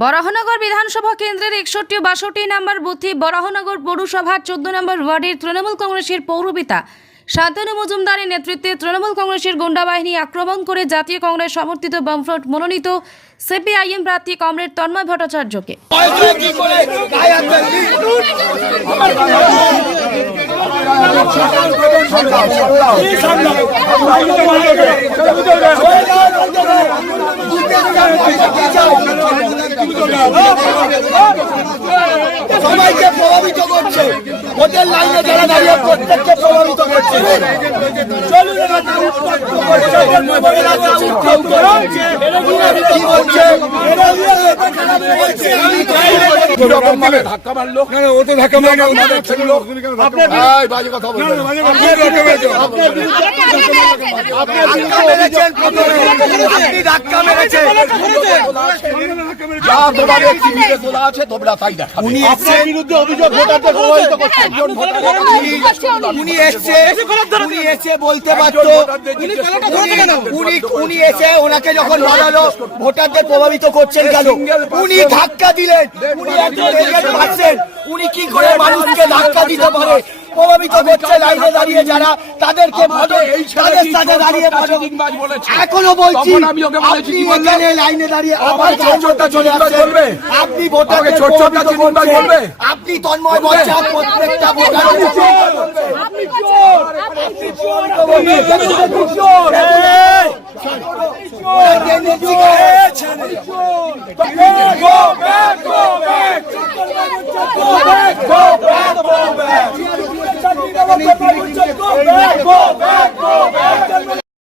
বরাহনগর বিধানসভা কেন্দ্রের একষট্টি বাষট্টি নম্বর বুথে বরাহনগর পৌরসভার চোদ্দ নম্বর ওয়ার্ডের তৃণমূল কংগ্রেসের পৌরপিতা শান্তনু মজুমদারের নেতৃত্বে তৃণমূল কংগ্রেসের গুন্ডা বাহিনী আক্রমণ করে জাতীয় কংগ্রেস সমর্থিত বামফ্রন্ট মনোনীত সিপিআইএম প্রার্থী কমরেড তন্ময় ভট্টাচার্যকে। সবাইকে প্রভাবিত করছে। ওদের লাইনে যারা দাঁড়িয়ে প্রত্যেককে প্রভাবিত করছে। চলুন কি বলছে? এরা বলছে, কীরকম ভাবে ধাক্কা মারলো? না না ও তো ধাক্কা মারে না আমাদের ছেলে লোক আপনার এই বাজে কথা বলবেন না। আপনার ধাক্কা মেরেছে। ধাক্কা মেরেছেন। প্রথমে। আপনি ধাক্কা মেরেছেন। যা তোমাদের টিভিতে তোলা আছে তোমরা তাই দেখা উনি এসছে এসে বলতে পারতো উনি- এসে ওনাকে যখন বাড়ালো ভোটারদের প্রভাবিত করছেন কেন? উনি ধাক্কা দিলেন উনি পাচ্ছেন উনি কি করে মানুষকে ধাক্কা দিতে পারে প্রভাবিত করছে লাইনে দাঁড়িয়ে যারা তাদেরকে তাদের সাথে দাঁড়িয়ে। এখনও বলছি আপনি? এখানে লাইনে দাঁড়িয়ে আবার আমাকে ছোট ছোট চলে চিটিংবাজ আসছেন বলবে? আপনি ভোটারদের আমাকে ছোট ছোট প্রভাবিত চিটিংবাজ করছেন। বলবে? আপনি তন্ময় বলছেন Go back, go back.